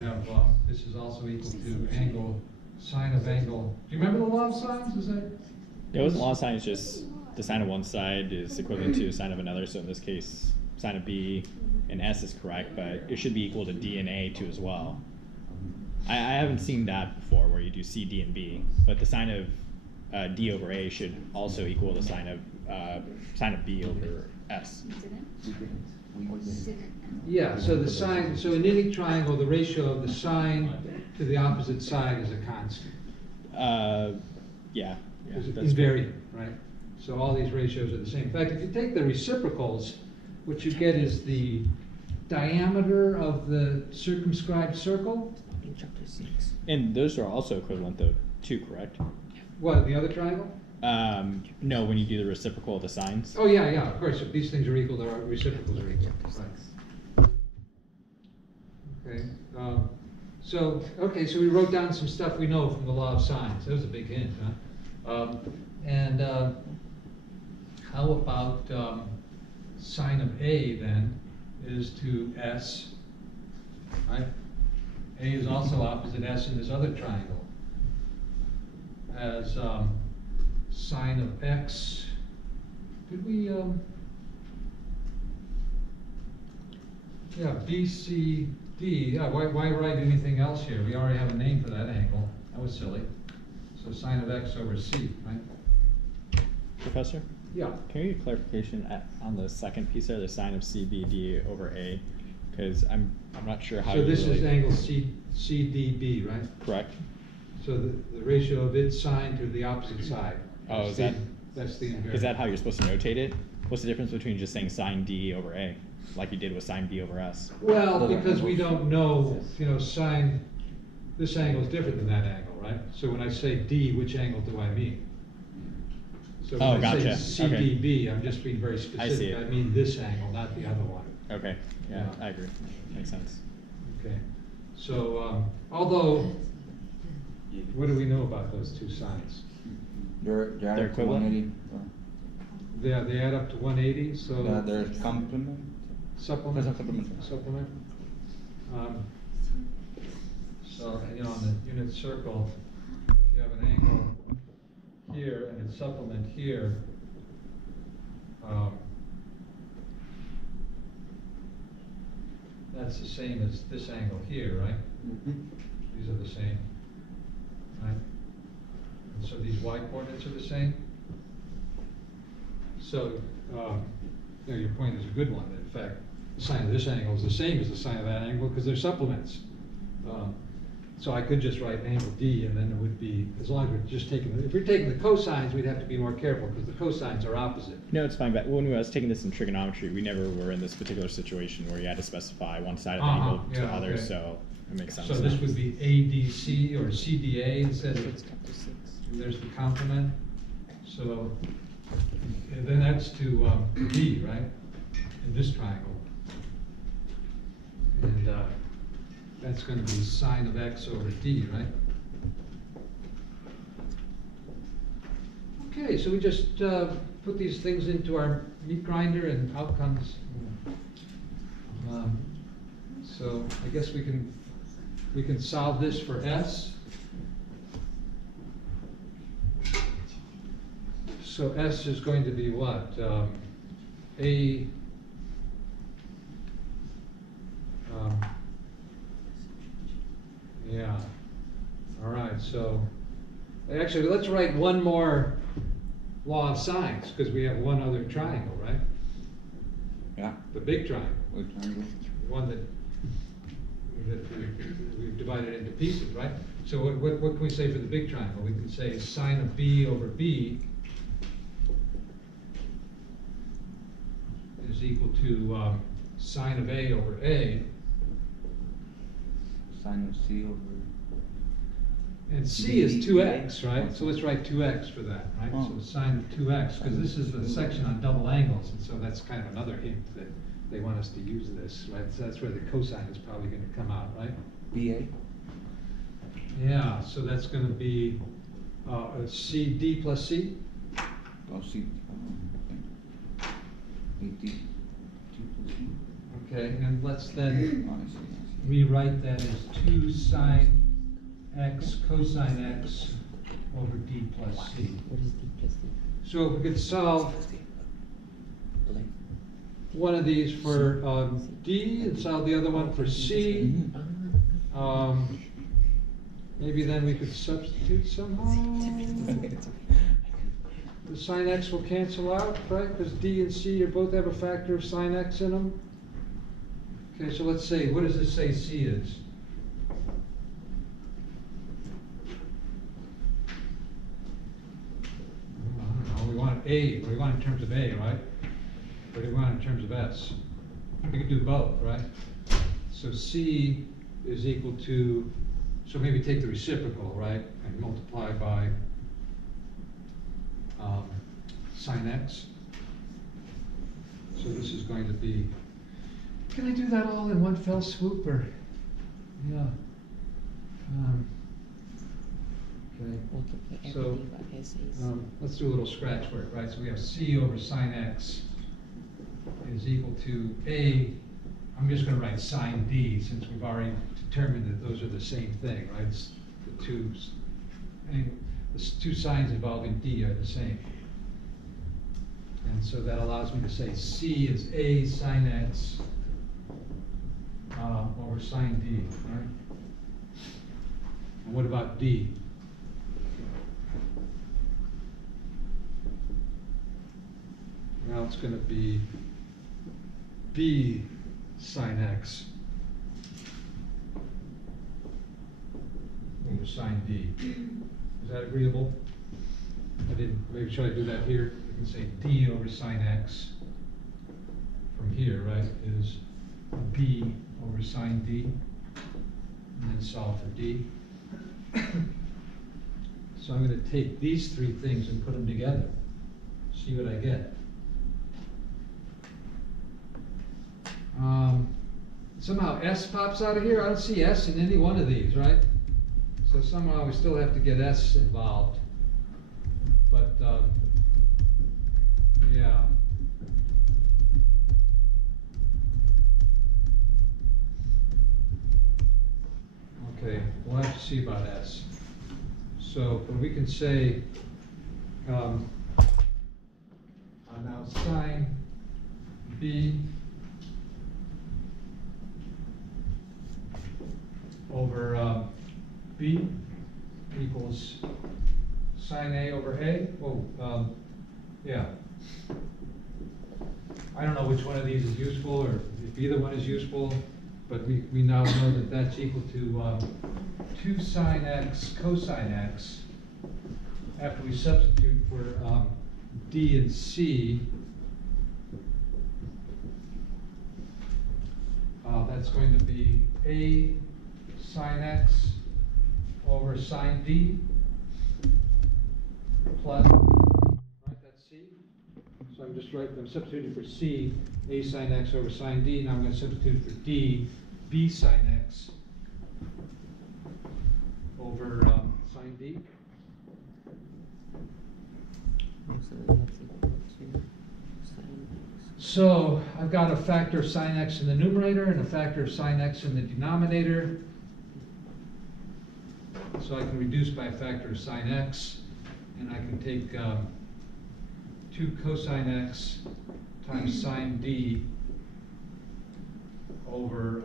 have, this is also equal to angle, sine of angle. Do you remember the law of sines? Is that? It wasn't law of sine, it's just the sine of one side is equivalent to the sine of another. So in this case, sine of B and S is correct, but it should be equal to D and A too as well. I haven't seen that before where you do C, D, and B, but the sine of D over A should also equal the sine of B over S. Yeah, so the sine, so in any triangle, the ratio of the sine to the opposite side is a constant. Yeah. It's That's invariant, right? So all these ratios are the same. In fact, if you take the reciprocals, what you get is the diameter of the circumscribed circle. And those are also equivalent though, too, correct? What, the other triangle? No, when you do the reciprocal of the sines. Oh, yeah, yeah, of course. If these things are equal, the reciprocals are equal. Right. Okay. So we wrote down some stuff we know from the law of sines. That was a big hint, huh? How about sine of A then is to S, right? A is also opposite S in this other triangle. As sine of X, did we, yeah, BCD, yeah, why write anything else here? We already have a name for that angle. That was silly. So sine of X over C, right? Professor? Yeah. Can you get clarification on the second piece there, the sine of CBD over A? Because I'm not sure how. So this is angle CDB, right? Correct. So the ratio of its sine to the opposite side. Oh, That's the invariant. Is that how you're supposed to notate it? What's the difference between just saying sine D over A, like you did with sine B over S? Well, because we don't know, sine, this angle is different than that angle, right? So when I say D, which angle do I mean? So when I gotcha. say CDB, I'm just being very specific. I see it. I mean this angle, not the other one. Okay, yeah, Yeah. I agree. Makes sense. Okay. So, although, what do we know about those two sines? They're equivalent? 180. They add up to 180, so. Yeah, there's complement. Supplement? Supplement. Supplement. So, on the unit circle, if you have an angle here and a supplement here, that's the same as this angle here, right? Mm-hmm. These are the same, right? And so these y coordinates are the same. So, your point is a good one. In fact, the sine of this angle is the same as the sine of that angle because they're supplements. So I could just write angle D, and then it would be, as long as we're just taking, if we're taking the cosines, we'd have to be more careful because the cosines are opposite. No, it's fine, but when I was taking this in trigonometry, we never were in this particular situation where you had to specify one side of the angle to the other, okay. so it makes sense. So this would be ADC or CDA instead of, there's the complement. So, and then that's to D, right? In this triangle. And that's going to be sine of X over D, right? Okay, so we just put these things into our meat grinder and out comes. So I guess we can solve this for S. So S is going to be what? Yeah. All right. So actually, let's write one more law of sines because we have one other triangle, right? Yeah. The big triangle. Which triangle? The one that we've divided into pieces, right? So what can we say for the big triangle? We can say sine of B over B is equal to sine of A over A. Sine of C over. And C is 2x, right? So let's write 2x for that, right? Oh. So sine of 2x, because this is the section on double angles, and so that's kind of another hint that they want us to use this, right? So that's where the cosine is probably going to come out, right? BA. Yeah, so that's going to be D plus C. Oh, C. Okay. Okay, and let's then Oh, I see. rewrite that as 2 sine x cosine x over d plus c. What is D plus D? So if we could solve one of these for d and solve the other one for c, maybe then we could substitute somehow. The sine x will cancel out, right? Because d and c both have a factor of sine x in them. Okay, so let's say, what does this say c is? I don't know, we want a, we want it in terms of a, right? Or do we want it in terms of s? We could do both, right? So c is equal to, so maybe take the reciprocal, right? And multiply by sine x. So this is going to be, can I do that all in one fell swoop, or, yeah. Okay. Multiply So, everything by SAs. let's do a little scratch work, right? So we have c over sine x is equal to a, I'm just gonna write sine d since we've already determined that those are the same thing, right? It's the two sines involving d are the same. And so that allows me to say c is a sine x over sine d, right? And what about d? Now it's going to be b sine x over sine d. Is that agreeable? Maybe should I do that here? I can say d over sine x from here, right, is b over sine d, and then solve for d. So I'm going to take these three things and put them together, see what I get. Somehow s pops out of here. I don't see s in any one of these, right? So somehow we still have to get s involved. But yeah. Okay, we'll have to see about s. So we can say now sine b over b equals sine a over a. Oh, yeah. I don't know which one of these is useful, or if either one is useful, but we now know that that's equal to 2 sine x cosine x after we substitute for d and c. That's going to be a sine x over sine d plus, right, that's c. So I'm substituting for c, a sine x over sine d. Now I'm going to substitute for d, b sine x over sine d. So that's equal to sine x. So I've got a factor of sine x in the numerator and a factor of sine x in the denominator. So I can reduce by a factor of sine x, and I can take 2 cosine x times sine d over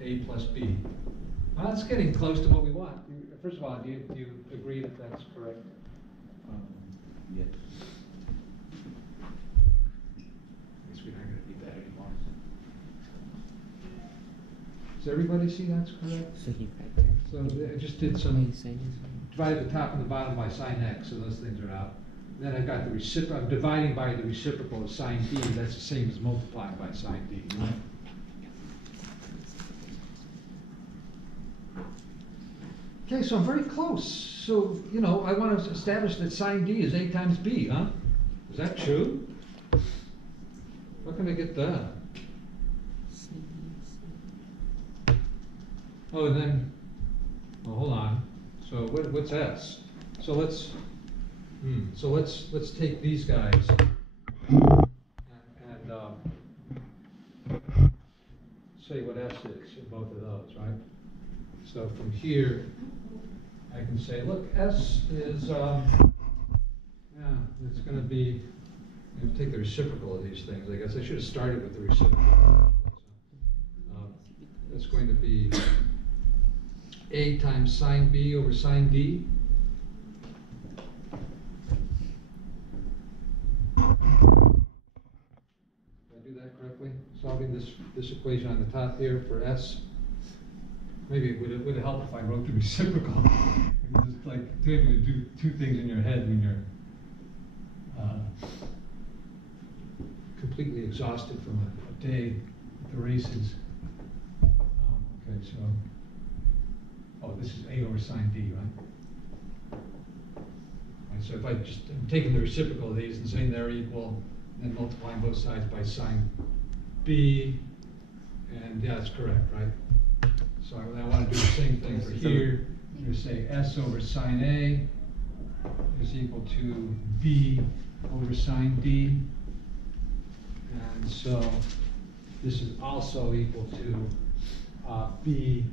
a plus b. Well, that's getting close to what we want. First of all, do you agree that that's correct? Yes. I guess we're not going to need that anymore. Does everybody see that's correct? So he factored. So I just did some, Sine divided the top and the bottom by sine x, so those things are out. Then I've got the reciprocal, I'm dividing by the reciprocal of sine d, that's the same as multiplying by sine d. Right? Okay, so I'm very close. So, you know, I want to establish that sine d is a times b, huh? Is that true? Where can I get that? Oh, and then, well, hold on. So what's s? So let's take these guys and say what s S is in both of those, right? So from here, I can say, look, S is, yeah, it's gonna be, take the reciprocal of these things. I guess I should have started with the reciprocal. That's going to be A times sine B over sine D. Did I do that correctly? Solving this equation on the top here for S. Maybe it would have helped if I wrote the reciprocal. It's just like having to do two things in your head when you're completely exhausted from a day at the races. Okay, so, oh, this is A over sine D, right? And so if I just, I'm taking the reciprocal of these and saying they're equal, and then multiplying both sides by sine B, and yeah, that's correct, right? So I want to do the same thing for here. I'm going to say S over sine A is equal to B over sine D. And so this is also equal to B